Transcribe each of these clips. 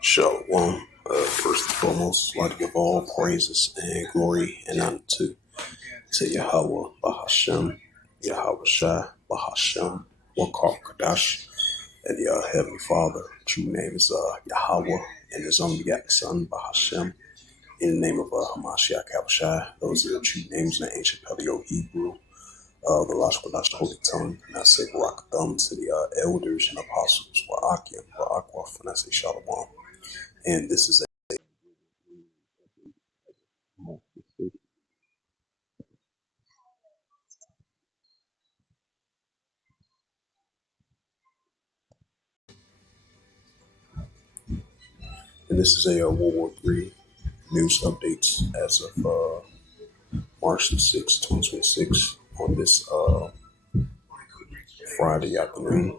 Shalom. First and foremost, I'd like to give all praises and glory and honor to Yahweh, Bahashem, Yahweh Shai, Bahashem, Wakar Kadash, and your Heavenly Father. True name is Yahweh, and His only begotten Son, Bahashem. In the name of Hamashiach Yahushai, those are the true names in the ancient Paleo Hebrew, the logical, the Holy Tongue, and I say Barak Thumb to the elders and apostles, Wa'akim, Wa'akwaf, and I say Shalom. And this is a World War III news updates as of March the 6th, 2026, on this Friday afternoon.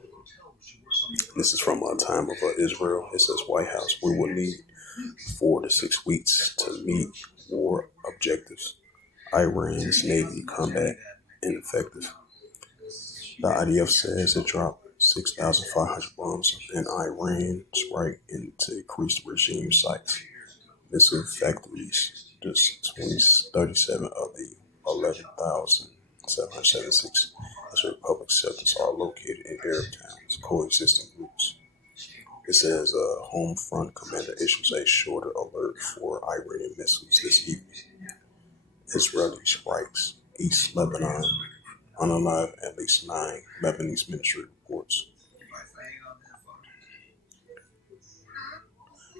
This is from time of Israel. It says White House, we will need 4 to 6 weeks to meet war objectives. Iran's Navy combat ineffective. The IDF says it dropped 6,500 bombs in Iran strike into increased regime sites. Missile factories, just 37 of the 11,776 Israeli public sectors are located in Arab towns, coexisting groups. It says Home Front Commander issues a shorter alert for Iranian missiles this evening. Israeli strikes East Lebanon, unalive at least 9, Lebanese ministry reports.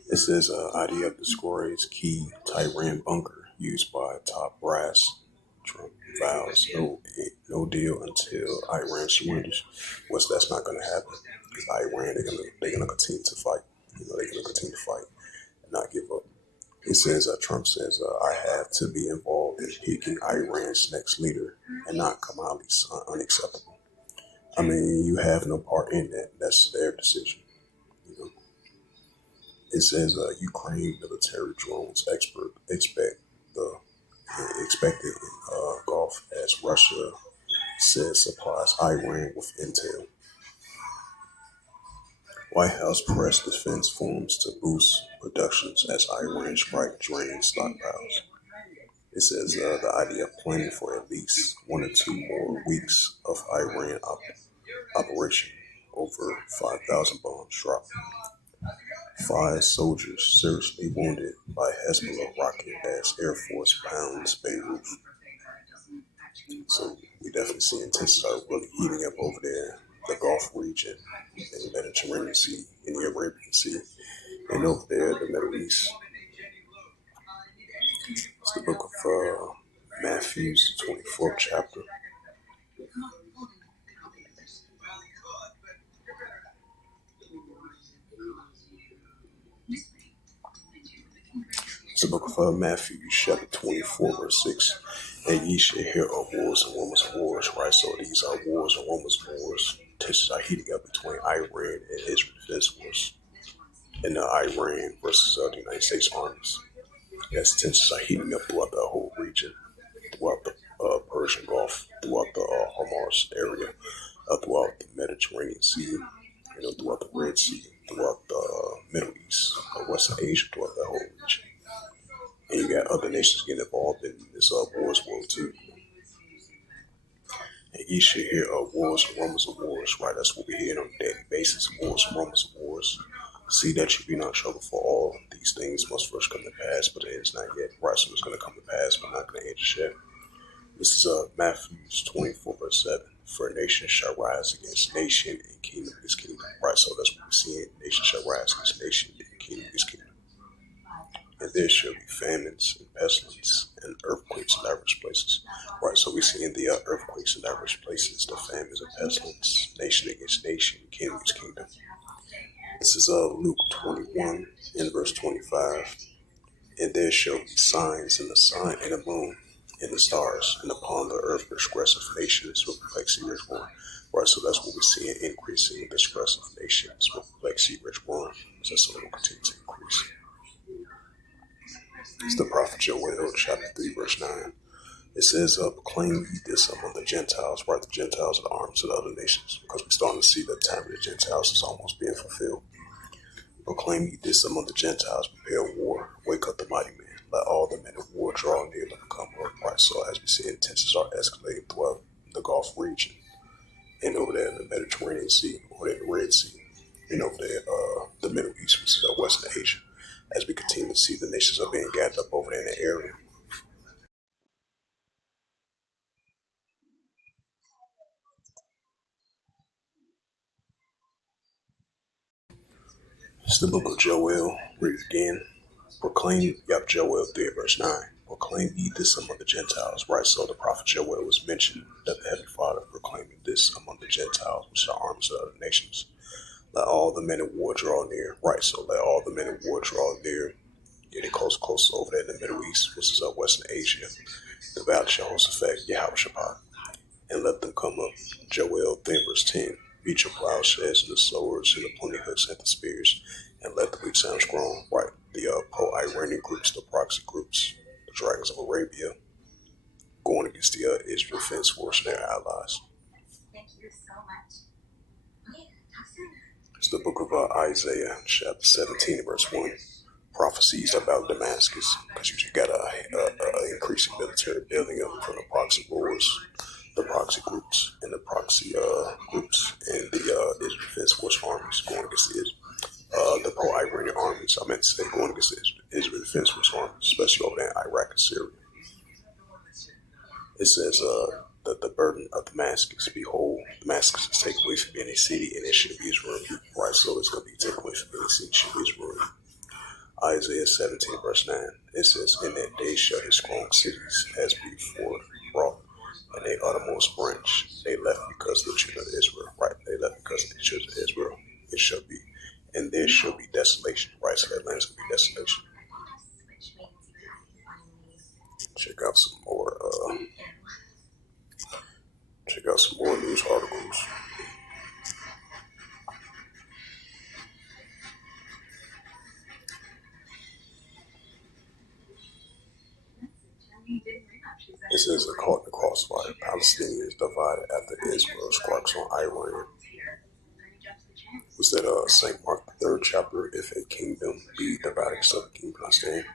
It says IDF destroys key Tehran bunker used by top brass. Trump vows no deal until Iran surrenders. That's not going to happen, because Iran, they're gonna continue to fight. They're gonna continue to fight and not give up. It says Trump says I have to be involved in picking Iran's next leader and not Kamali's son. Unacceptable. I mean, you have no part in that. That's their decision. It says Ukraine military drones expected in Gulf as Russia says supplies Iran with intel. White House press defense forms to boost productions as Iran strike drains stockpiles. It says the IDF planning for at least 1 or 2 more weeks of Iran operation. Over 5,000 bombs dropped. 5 soldiers seriously wounded by Hezbollah rocket as Air Force pounds Beirut. So we definitely see tensions are really heating up over there, the Gulf region, in the Mediterranean Sea, in the Arabian Sea, and over there, the Middle East. It's the book of Matthew, 24th chapter. It's the book of Matthew, chapter 24, verse 6. And ye shall hear of wars and rumors of wars, right? So these are wars and rumors of wars. Tensions are heating up between Iran and Israel Defense Force, and Iran versus the United States armies. Yes, tensions are heating up throughout the whole region, throughout the Persian Gulf, throughout the Hamas area, throughout the Mediterranean Sea, throughout the Red Sea, throughout the Middle East, Western Asia, throughout the whole region. And you got other nations getting involved in this war as well too. And you should hear wars and rumors of wars, right? That's what we hear on a daily basis, wars and rumors of wars. See that you be not troubled, for all these things must first come to pass, but it is not yet. Right, so it's going to come to pass, but not going to end yet. This is Matthew 24, verse 7. For nation shall rise against nation and kingdom against kingdom. Right, so that's what we're seeing. Nation shall rise against nation and kingdom against kingdom. And there shall be famines and pestilence and earthquakes in diverse places. Right, so we see in the earthquakes in diverse places, the famines and pestilence, nation against nation, kingdom against kingdom. This is Luke 21 in verse 25. And there shall be signs in the sun and the moon and the stars, and upon the earth transgressive nations will perplexity and war. Right, so that's what we're seeing increasing the stress of nations with Black Sea Rich Warren. So that's something will continue to increase. It's the prophet Joel, chapter 3, verse 9. It says, proclaim ye this among the Gentiles, right? The Gentiles are the arms of the other nations, because we're starting to see that the time of the Gentiles is almost being fulfilled. Proclaim ye this among the Gentiles, prepare war, wake up the mighty man, let all the men of war draw near, let them come up. Right, so as we see, tensions are escalating throughout the Gulf region, and over there in the Mediterranean Sea, over there in the Red Sea, and over there, the Middle East, which is Western Asia, as we continue to see the nations are being gathered up over there in the area. It's the book of Joel. Read it again. Proclaim, Joel 3, verse 9. Proclaim ye this among the Gentiles. Right, so the prophet Joel was mentioned that the Heavenly Father proclaiming this among the Gentiles, which are the arms of other nations. Let all the men of war draw near. Right, so let all the men of war draw near. Getting close over there in the Middle East, which is Western Asia, the Valley Jehoshaphat, Yahweh, and let them come up. Joel 3, verse 10. Beat your plowshares and the swords and the pointing hooks and the spears, and let the wheat sounds grown. Right, the pro-Iranian groups, the proxy groups, the Dragons of Arabia, going against the Israel Defense Force and their allies. It's the book of Isaiah, chapter 17, verse 1. Prophecies about Damascus, because you just got a increasing military building up from the proxy wars, the proxy groups, and the proxy groups, and the Israel Defense Force armies going against the pro-Iranian armies. I meant to say going against the Israel Defense Force armies, especially over there in Iraq and Syria. It says that the burden of Damascus, behold, Damascus is taken away from being a city, and it should be Israel. Right, so it's going to be taken away from being a city, should be Israel. Isaiah 17, verse 9, it says, in that day shall his strong cities as before brought, and they uttermost branch. They left because of the children of Israel. Right, they left because of the children of Israel. It shall be. And there shall be desolation. Right, so that land's going to be desolation. Check out some more, news articles. It says, caught in the crossfire, Palestinians divided after Israel sparks on Iran. Was that St. Mark the 3rd chapter, if a kingdom be divided, so the kingdom not stand?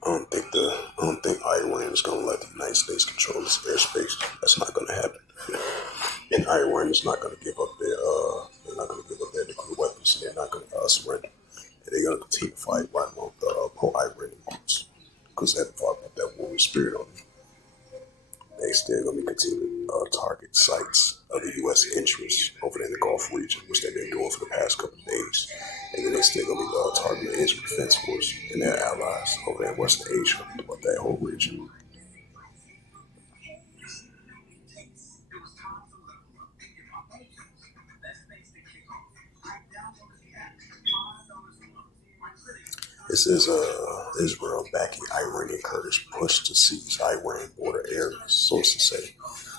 I don't think Iran is going to let the United States control its airspace. That's not going to happen. And Iran is not going to give up they're not going to give up their nuclear weapons. They're not going to surrender. And they're going to continue to fight right along the pro-Iranian groups because they haven't fought that warrior spirit on them. They still going to be continuing to target sites of the U.S. interests over there in the Gulf region, which they've been doing for the past couple of days. And then they still going to be targeting the Israel Defense Force and their allies over there in Western Asia, about that whole region. It says Israel backing Iranian Kurdish push to seize Iran border areas. Sources say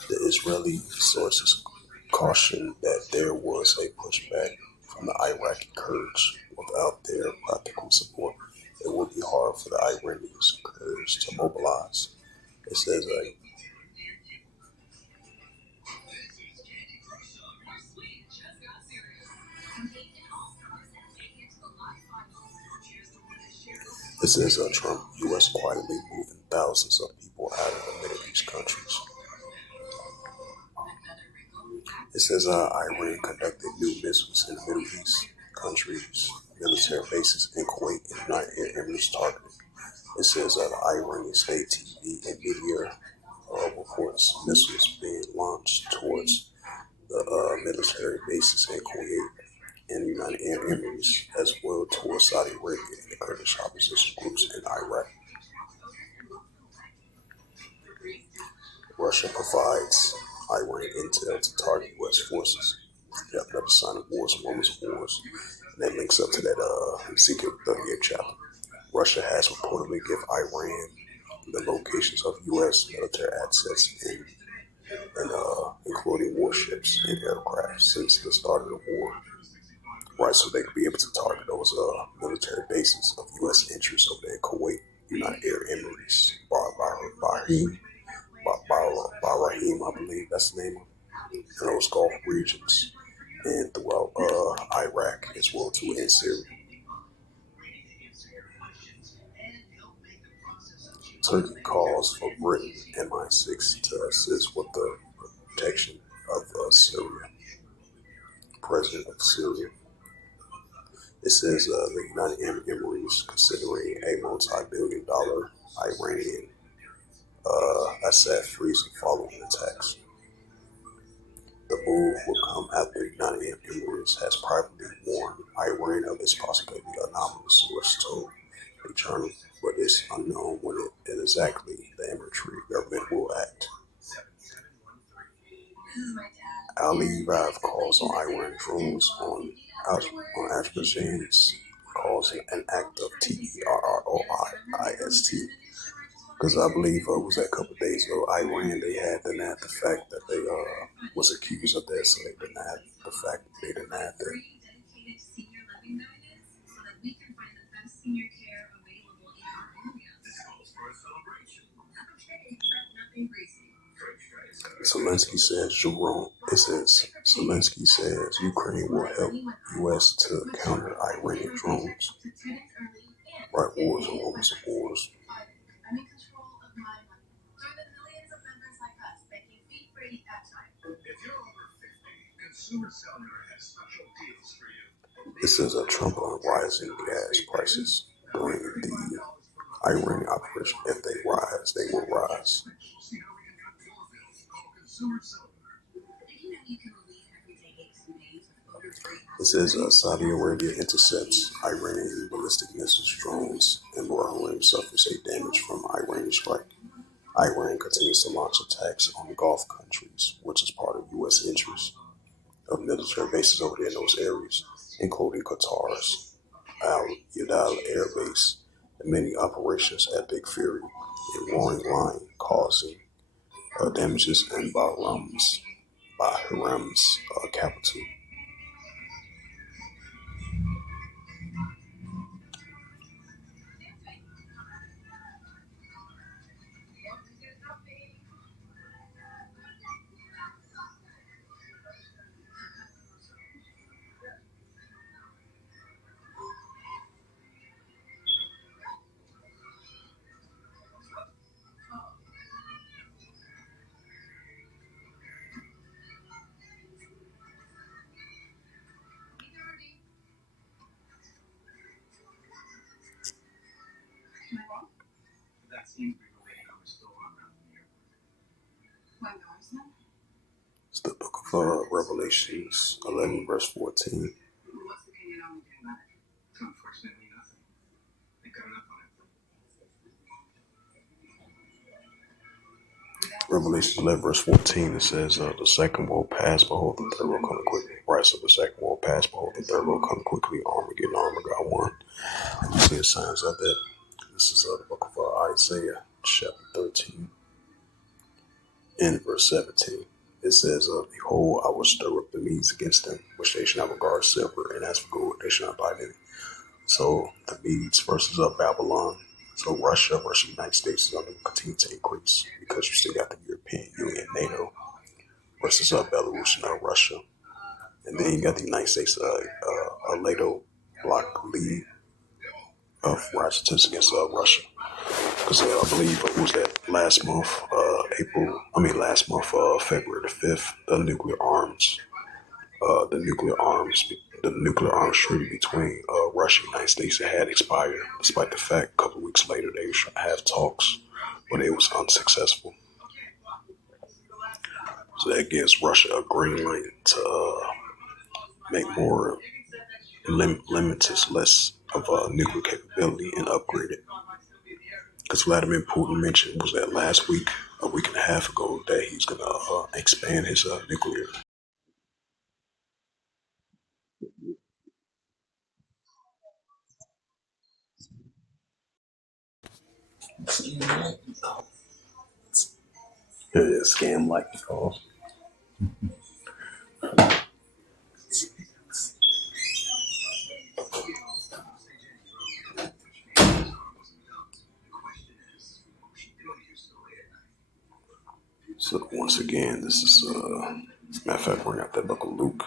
the Israeli sources cautioned that there was a pushback from the Iraqi Kurds. Without their practical support, it would be hard for the Iranians Kurds to mobilize. It says Trump, U.S. quietly moving thousands of people out of the Middle East countries. It says Iran conducted new missiles in the Middle East countries, military bases in Kuwait and United Arab Emirates targeted. It says the Iranian state TV and media reports missiles being launched towards the military bases in Kuwait and United Arab Emirates, as well towards Saudi Arabia and the Kurdish opposition groups in Iraq. Russia provides Iran intel to target U.S. forces. You have another sign of wars and rumors of wars. And that links up to that Ezekiel 38 chapter. Russia has reportedly given Iran the locations of U.S. military assets including warships and aircraft since the start of the war. Right, so they could be able to target those military bases of U.S. interests over there in Kuwait, United Arab Emirates, Bahrain, I believe that's the name of it, in those Gulf regions, and throughout Iraq as well too, and Syria. Turkey calls for Britain MI6 to assist with the protection of Syria. President of Syria. It says the United Arab Emirates considering a multi-billion-dollar Iranian asset freezing following attacks. The move will come after the United Arab Emirates has privately warned Iran of its possibility, anomalous source told a journal, but it's unknown when exactly the Emirati government will act. Ali Rav calls on Iran drones on Azerbaijan's calls an act of terrorist. Because I believe it was a couple of days ago, Iran, they had denied the fact that they was accused of that, so they denied the fact that they denied that. Zelensky says Ukraine will help U.S. to counter Iranian drones. Right, wars and rumors of wars. It says Trump on rising gas prices during the Iranian operation. If they rise, they will rise. It says Saudi Arabia intercepts Iranian ballistic missiles, drones, and Bahrain suffers a damage from Iranian strike. Iran continues to launch attacks on Gulf countries, which is part of U.S. interests of military bases over there in those areas, including Qatar's Al Yadal Air Base and many operations at Big Fury and Roaring Lion, causing damages in Bahrain's capital. It's the book of Revelations 11 verse 14. Revelation 11 verse 14, it says, the second will pass, behold, the third will come quickly. Right, so the second will pass, behold, the third will come quickly. Armageddon, got one. And you see the signs of that. This is the book of Isaiah, chapter 13, and verse 17. It says, behold, I will stir up the Medes against them, which they shall not regard silver, and as for gold, they shall not buy them. So the Medes versus Babylon. So Russia versus the United States is going to continue to increase because you still got the European Union, NATO versus Belarus and Russia. And then you got the United States, NATO bloc lead of rising against Russia. Because I believe it was that last month, February the 5th, the nuclear arms treaty between Russia and the United States had expired, despite the fact a couple of weeks later they should have talks, but it was unsuccessful. So that gives Russia a green light to make more limited less of a nuclear capability and upgrade it. Because Vladimir Putin mentioned was that last week, a week and a half ago, that he's gonna expand his nuclear. Yeah, scam like it's called. So once again, this is matter of fact, bring out that book of Luke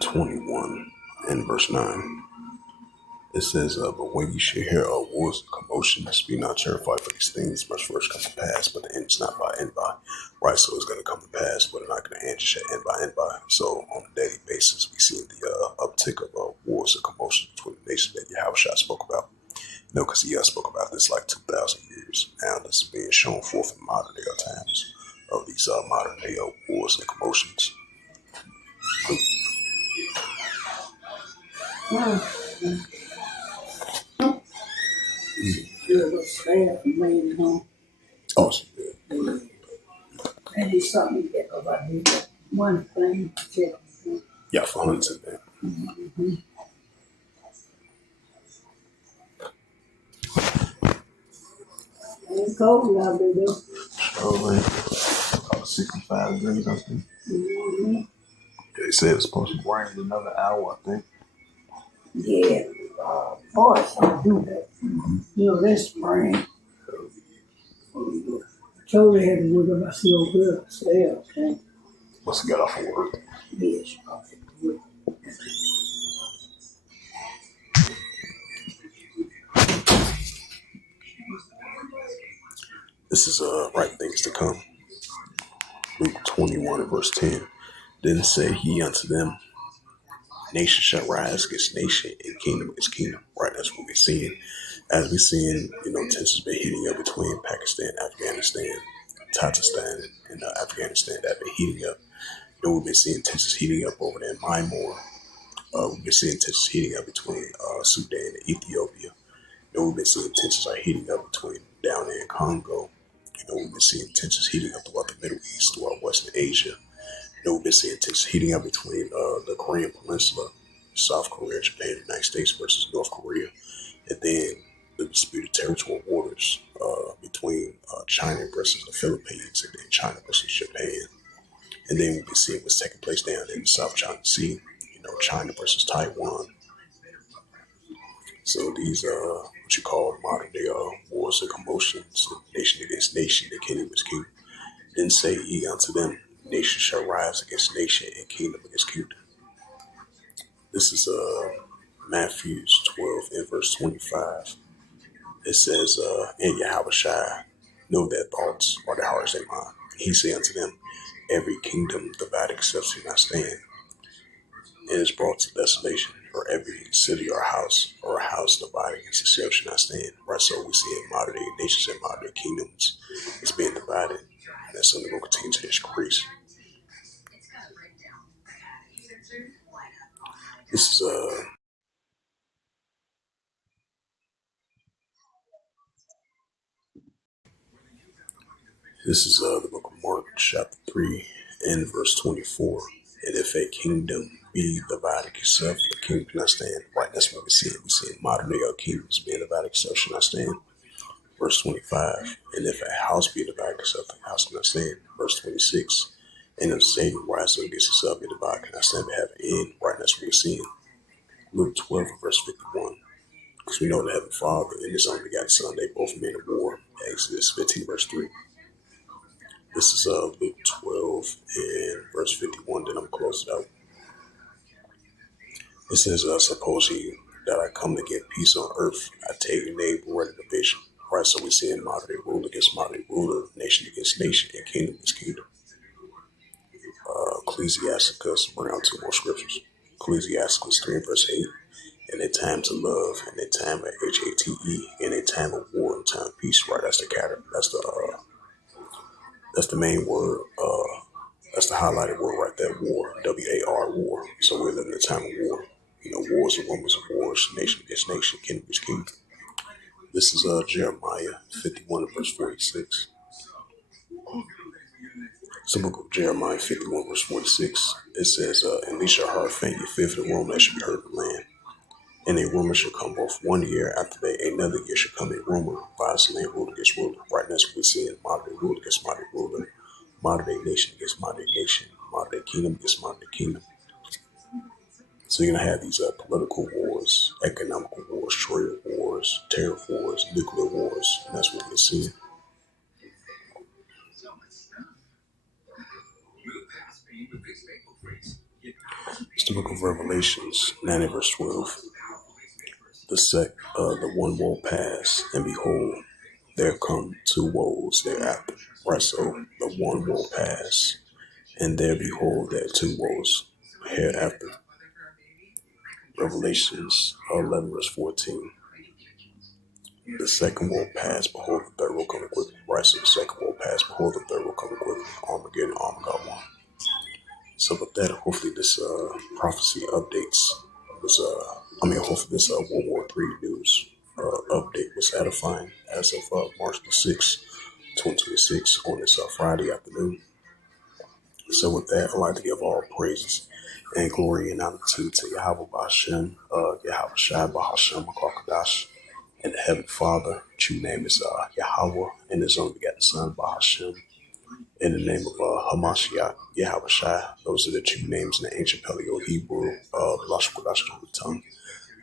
21 and verse 9. It says, but when you should hear of wars and commotions, be not terrified, for these things must first come to pass, but the end is not by end by. Right, so it's going to come to pass, but it's not going to end just end by end by. So on a daily basis, we see the uptick of wars and commotions between the nations that Yahushua spoke about. No, because he spoke about this like 2,000 years. Now this is being shown forth in modern day times of these modern day wars and commotions. Oh, she did. And it's something that about one thing. Yeah, for hundreds of that. It's cold out there though. Oh, man. About 65 degrees, I think. Mm-hmm. They said it's supposed to rain in another hour, I think. Yeah, boys don't do that. Mm-hmm. You know, this spring, Joey had to work up. I see old girl stay okay. Must have got off of work. Yes. This is right things to come. Luke 21 and verse 10. Then said he unto them, nation shall rise against nation and kingdom against kingdom. Right, that's what we're seeing. As we're seeing, tensions been heating up between Pakistan, Afghanistan, Tajikistan, and Afghanistan that have been heating up. We've been seeing tensions heating up over there in Myanmar. We've been seeing tensions heating up between Sudan and Ethiopia. We've been seeing tensions are heating up between down there in Congo. We've been seeing tensions heating up throughout the Middle East, throughout Western Asia. We've been seeing tensions heating up between the Korean Peninsula, South Korea, Japan, United States versus North Korea, and then the disputed territorial waters between China versus the Philippines, and then China versus Japan. And then we've been seeing what's taking place down in the South China Sea, China versus Taiwan. So these what you call modern day wars and commotions, nation against nation, and kingdom against kingdom. Then say ye unto them, nation shall rise against nation and kingdom against kingdom. This is Matthew 12 and verse 25. It says, and Yahushua know their thoughts or their hearts and mind. He say unto them, every kingdom divided itself shall not stand, and is brought to desolation, or every city or a house divided against itself shall not stand. Right, so we see in modern day nations and modern day kingdoms is being divided, and that's something will continue to increase. This is the book of Mark, chapter 3, and verse 24. And if a kingdom be divided itself, the kingdom cannot stand. Right, that's what we see. We see in modern day kingdoms being divided itself shall not stand. Verse 25. And if a house be divided itself, the house cannot stand. Verse 26. And if Satan rises against itself, be divided cannot stand to have an end. Right, that's what we're seeing. Luke 12, verse 51. Because we know the Heavenly Father and His only begotten Son, they both men of war. Exodus 15, verse 3. This is Luke 12 and verse 51. Then I'm going to close it out. It says, suppose ye that I come to get peace on earth, I take your neighbor right in division. Right, so we see in modern day ruler against modern day ruler, nation against nation, and kingdom against kingdom. Ecclesiasticus, bring out two more scriptures. Ecclesiasticus 3 and verse 8. In a time to love, in a time of HATE, in a time of war, and time of peace. Right, that's the That's the main word. That's the highlighted word right there. War. WAR. War. So we're living in a time of war. You know, wars and rumors of wars, nation against nation, kingdom against kingdom. This is Jeremiah 51 and verse 46. So book of Jeremiah 51 verse 46. It says, "And these shall heart faint, your fifth, and rumor that should be heard in the land. And a rumor shall come both 1 year, after that another year shall come a rumor, violence land ruler against ruler." Right now, we're seeing modern day ruler against modern ruler, modern day nation against modern day nation, modern day kingdom against modern day kingdom. So you're gonna have these political wars, economical wars, trade wars, tariff wars, nuclear wars, and that's what we're seeing. It's the book of Revelations, 9 and verse 12. The one will pass, and behold, there come two woes thereafter. Right, so the one will pass, and there behold, there are two woes hereafter. Revelations 11 verse 14. The second will pass, behold, the third will come quickly. Right, so the second will pass, behold, the third will come quickly. Armageddon, Armageddon. So with that, hopefully this prophecy updates was hopefully this World War III news update was edifying as of March the 6th, 2026 on this Friday afternoon. So with that, I'd like to give all praises and glory and honor to Yahweh Bashem, Yahweh Shai Bahashem Makakadash, and the Heavenly Father. True name is Yahweh, and His only begotten Son Bahashem. In the name of Hamashiach, Yahweh Shai, those are the two names in the ancient Paleo Hebrew, Lashkudash tongue.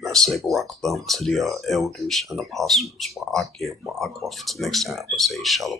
And I say Barak Thumb to the elders and apostles, Wa'akim, Wa'akwa. To next time, I would say Shalom.